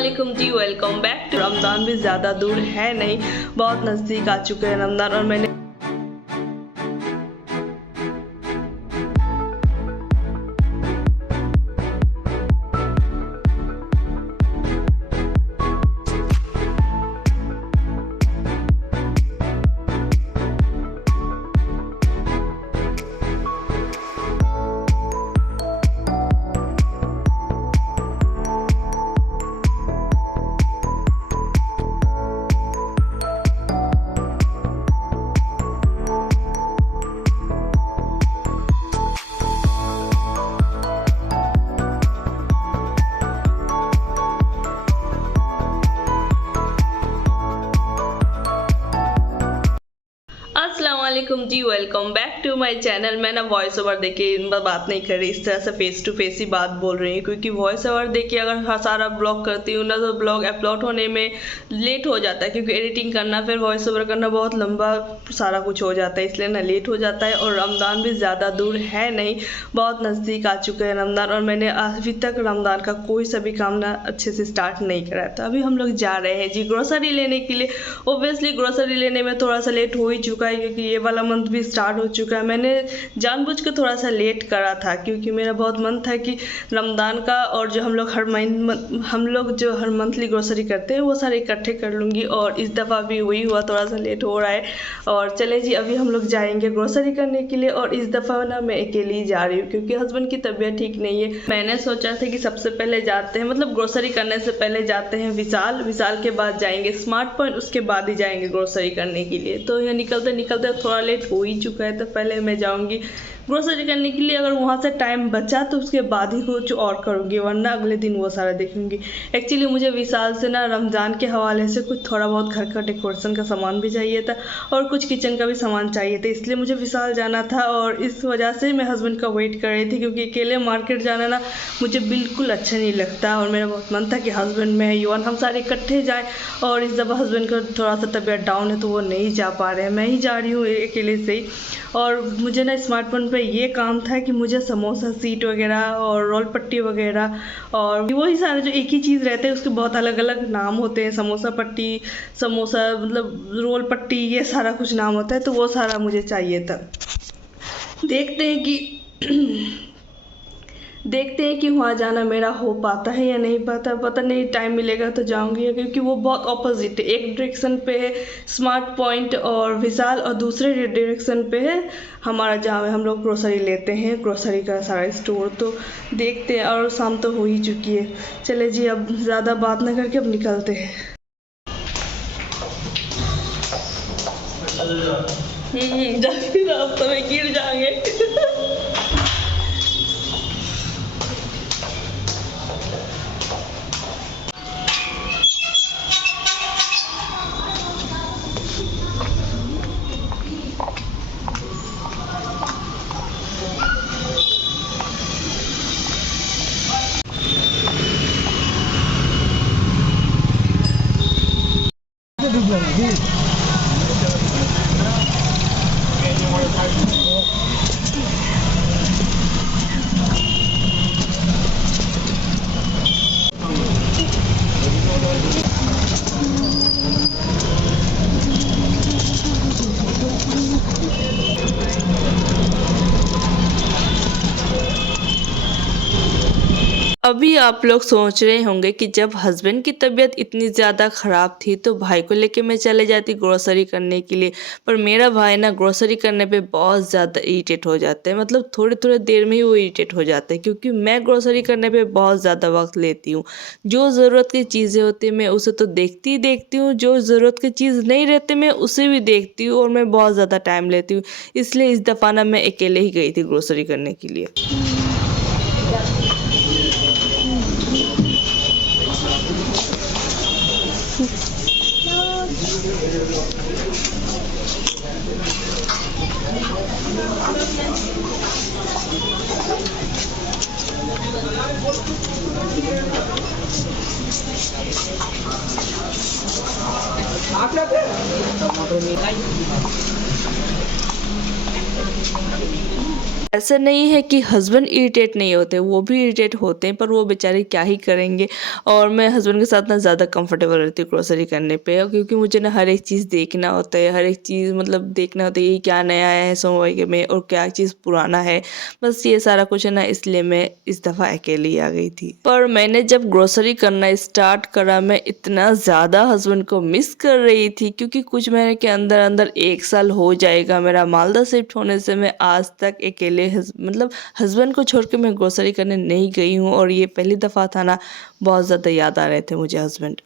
वालेकुम जी, welcome back to. Ramzan भी ज़्यादा दूर है नहीं, बहुत नज़दीक आ चुके हैं रमज़ान। और मैंने अस्सलाम वालेकुम जी, welcome back to my channel. मैं ना वॉइस ओवर देके बात नहीं कर रही, इस तरह से फेस टू फेस ही बात बोल रही हूँ, क्योंकि वॉइस ओवर देके अगर सारा ब्लॉग करती हूँ ना तो ब्लॉग अपलोड होने में लेट हो जाता है, क्योंकि एडिटिंग करना फिर वॉइस ओवर करना बहुत लंबा सारा कुछ हो जाता है, इसलिए ना लेट हो जाता है। और रमज़ान भी ज़्यादा दूर है नहीं, बहुत नज़दीक आ चुके हैं रमज़ान। और मैंने अभी तक रमज़ान का कोई सा भी काम ना अच्छे से स्टार्ट नहीं करा था। अभी हम लोग जा रहे हैं जी ग्रोसरी लेने के लिए। ओब्वियसली ग्रोसरी लेने में थोड़ा सा लेट हो ही चुका है, क्योंकि ये वाला मंथ भी स्टार्ट हो चुका है। मैंने जानबूझ के थोड़ा सा लेट करा था, क्योंकि मेरा बहुत मन था कि रमज़ान का और जो हम लोग हर मंथली ग्रोसरी करते हैं वो सारे इकट्ठे कर लूँगी। और इस दफ़ा भी वही हुआ, थोड़ा सा लेट हो रहा है। और चले जी, अभी हम लोग जाएंगे ग्रोसरी करने के लिए। और इस दफ़ा ना मैं अकेली ही जा रही हूँ, क्योंकि हस्बैंड की तबीयत ठीक नहीं है। मैंने सोचा था कि सबसे पहले जाते हैं, मतलब ग्रोसरी करने से पहले जाते हैं विशाल के बाद जाएंगे स्मार्ट पॉइंट, उसके बाद ही जाएंगे ग्रोसरी करने के लिए। तो यहाँ निकलते निकलते थोड़ा लेट हो ही चुका है, तो पहले मैं जाऊंगी ग्रोसरी करने के लिए। अगर वहाँ से टाइम बचा तो उसके बाद ही कुछ और करूँगी, वरना अगले दिन वो सारा देखूंगी। एक्चुअली मुझे विशाल से ना रमज़ान के हवाले से कुछ थोड़ा बहुत घर का डेकोरेशन का सामान भी चाहिए था, और कुछ किचन का भी सामान चाहिए था, इसलिए मुझे विशाल जाना था। और इस वजह से मैं हस्बैंड का वेट कर रही थी, क्योंकि अकेले मार्केट जाना ना मुझे बिल्कुल अच्छा नहीं लगता। और मेरा बहुत मन था कि हस्बैंड, मैं, युवन, हम सारे इकट्ठे जाएँ। और इस दफ़ा हस्बैंड का थोड़ा सा तबीयत डाउन है, तो वो नहीं जा पा रहे हैं, मैं ही जा रही हूँ अकेले से ही। और मुझे ना स्मार्ट पॉइंट पे ये काम था कि मुझे समोसा सीट वगैरह और रोल पट्टी वगैरह, और वही सारे जो एक ही चीज़ रहते हैं उसके बहुत अलग अलग नाम होते हैं, समोसा पट्टी, समोसा मतलब रोल पट्टी, ये सारा कुछ नाम होता है, तो वो सारा मुझे चाहिए था। देखते हैं कि वहाँ जाना मेरा हो पाता है या नहीं पाता, पता नहीं। टाइम मिलेगा तो जाऊंगी, क्योंकि वो बहुत ऑपोजिट है। एक डायरेक्शन पे है स्मार्ट पॉइंट और विशाल, और दूसरे डायरेक्शन पे है हमारा, जहाँ हम लोग ग्रोसरी लेते हैं, ग्रोसरी का सारा स्टोर। तो देखते हैं, और शाम तो हो ही चुकी है। चले जी, अब ज़्यादा बात ना करके अब निकलते हैं। जल्दी रास्ते में गिर जाएंगे। अभी आप लोग सोच रहे होंगे कि जब हस्बैंड की तबीयत इतनी ज़्यादा ख़राब थी तो भाई को लेके मैं चले जाती ग्रोसरी करने के लिए। पर मेरा भाई ना ग्रोसरी करने पे बहुत ज़्यादा इरिटेट हो जाते हैं, मतलब थोड़े थोड़े देर में ही वो इरिटेट हो जाते हैं, क्योंकि मैं ग्रोसरी करने पे बहुत ज़्यादा वक्त लेती हूँ। जो ज़रूरत की चीज़ें होती हैं मैं उसे तो देखती ही देखती हूँ, जो ज़रूरत की चीज़ नहीं रहती मैं उसे भी देखती हूँ, और मैं बहुत ज़्यादा टाइम लेती हूँ। इसलिए इस दफ़ा ना मैं अकेले ही गई थी ग्रोसरी करने के लिए। ऐसा नहीं है कि हस्बैंड इरिटेट नहीं होते, वो भी इरिटेट होते हैं, पर वो बेचारे क्या ही करेंगे। और मैं हस्बैंड के साथ ना ज़्यादा कंफर्टेबल रहती हूँ ग्रोसरी करने पे, क्योंकि मुझे ना हर एक चीज़ देखना होता है, हर एक चीज़ मतलब देखना होता है ये क्या नया आया है सोमवार में और क्या चीज़ पुराना है। बस ये सारा कुछ है ना, इसलिए मैं इस दफ़ा अकेली आ गई थी। पर मैंने जब ग्रोसरी करना स्टार्ट करा, मैं इतना ज़्यादा हस्बैंड को मिस कर रही थी, क्योंकि कुछ महीने के अंदर अंदर 1 साल हो जाएगा मेरा मालदा शिफ्ट होने से। मैं आज तक अकेले मतलब हस्बैंड को छोड़ के मैं ग्रोसरी करने नहीं गई हूँ, और ये पहली दफ़ा था ना, बहुत ज़्यादा याद आ रहे थे मुझे हस्बैंड।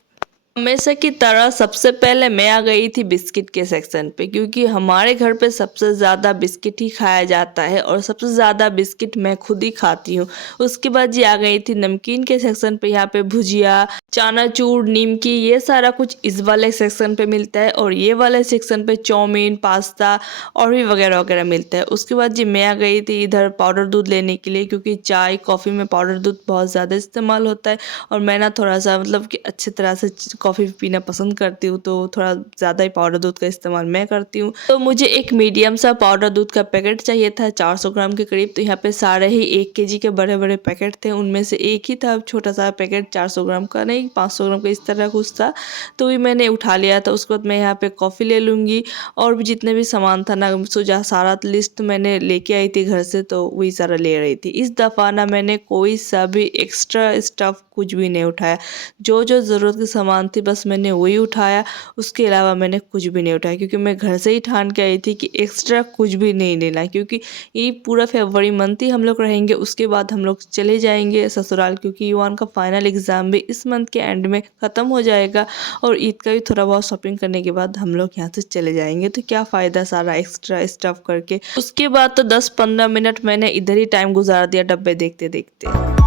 हमेशा की तरह सबसे पहले मैं आ गई थी बिस्किट के सेक्शन पे, क्योंकि हमारे घर पे सबसे ज़्यादा बिस्किट ही खाया जाता है और सबसे ज़्यादा बिस्किट मैं खुद ही खाती हूँ। उसके बाद जी आ गई थी नमकीन के सेक्शन पे। यहाँ पे भुजिया, चानाचूर, निमकी, ये सारा कुछ इस वाले सेक्शन पे मिलता है, और ये वाले सेक्शन पे चाउमीन, पास्ता और भी वगैरह वगैरह मिलता है। उसके बाद जी मैं आ गई थी इधर पाउडर दूध लेने के लिए, क्योंकि चाय कॉफ़ी में पाउडर दूध बहुत ज़्यादा इस्तेमाल होता है, और मैं ना थोड़ा सा मतलब कि अच्छी तरह से कॉफ़ी पीना पसंद करती हूँ, तो थोड़ा ज़्यादा ही पाउडर दूध का इस्तेमाल मैं करती हूँ। तो मुझे एक मीडियम सा पाउडर दूध का पैकेट चाहिए था, 400 ग्राम के करीब। तो यहाँ पे सारे ही 1 केजी के बड़े बड़े पैकेट थे, उनमें से एक ही था छोटा सा पैकेट, 400 ग्राम का नहीं, 500 ग्राम का, इस तरह कुछ था। तो भी मैंने उठा लिया था। उसके बाद मैं यहाँ पे कॉफ़ी ले लूँगी, और भी जितने भी सामान था ना, सो जहाँ सारा लिस्ट मैंने लेके आई थी घर से, तो वही सारा ले रही थी। इस दफ़ा ना मैंने कोई सा भी एक्स्ट्रा स्टफ़ कुछ भी नहीं उठाया। जो जो ज़रूरत की सामान थी बस मैंने वही उठाया, उसके अलावा मैंने कुछ भी नहीं उठाया, क्योंकि मैं घर से ही ठान के आई थी कि एक्स्ट्रा कुछ भी नहीं लेना है, क्योंकि ये पूरा फरवरी मंथ ही हम लोग रहेंगे, उसके बाद हम लोग चले जाएंगे ससुराल, क्योंकि युवान का फाइनल एग्ज़ाम भी इस मंथ के एंड में ख़त्म हो जाएगा, और ईद का भी थोड़ा बहुत शॉपिंग करने के बाद हम लोग यहाँ से चले जाएंगे। तो क्या फ़ायदा सारा एक्स्ट्रा स्टफ़ करके। उसके बाद तो 10-15 मिनट मैंने इधर ही टाइम गुजार दिया डब्बे देखते देखते।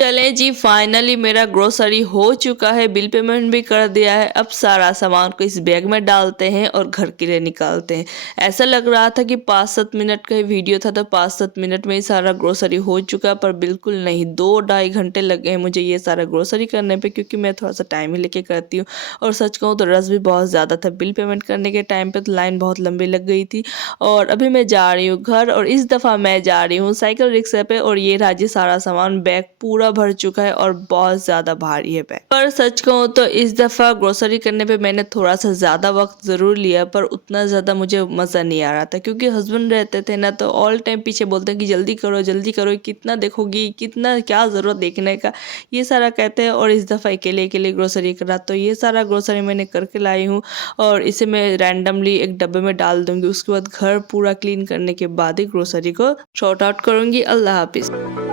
चलें जी, फाइनली मेरा ग्रोसरी हो चुका है, बिल पेमेंट भी कर दिया है। अब सारा सामान को इस बैग में डालते हैं और घर के लिए निकालते हैं। ऐसा लग रहा था कि 5-7 मिनट का ही वीडियो था, तो 5-7 मिनट में ही सारा ग्रोसरी हो चुका, पर बिल्कुल नहीं, 2-2.5 घंटे लगे हैं मुझे ये सारा ग्रोसरी करने पे, क्योंकि मैं थोड़ा सा टाइम ही लेके करती हूँ। और सच कहूँ तो रस भी बहुत ज़्यादा था। बिल पेमेंट करने के टाइम पर तो लाइन बहुत लंबी लग गई थी। और अभी मैं जा रही हूँ घर, और इस दफ़ा मैं जा रही हूँ साइकिल रिक्शा पे, और ये रहा जी सारा सामान। बैग पूरा भर चुका है और बहुत ज़्यादा भारी है बैग। पर सच कहूँ तो इस दफ़ा ग्रोसरी करने पे मैंने थोड़ा सा ज़्यादा वक्त ज़रूर लिया, पर उतना ज़्यादा मुझे मज़ा नहीं आ रहा था, क्योंकि हस्बैंड रहते थे ना, तो ऑल टाइम पीछे बोलते हैं कि जल्दी करो, कितना देखोगी, कितना क्या ज़रूरत देखने का, ये सारा कहते हैं। और इस दफ़ा अकेले अकेले ग्रोसरी करा, तो ये सारा ग्रोसरी मैंने करके लाई हूँ, और इसे मैं रैंडमली एक डब्बे में डाल दूँगी। उसके बाद घर पूरा क्लीन करने के बाद ही ग्रोसरी को शॉर्ट आउट करूँगी। अल्लाह हाफिज़।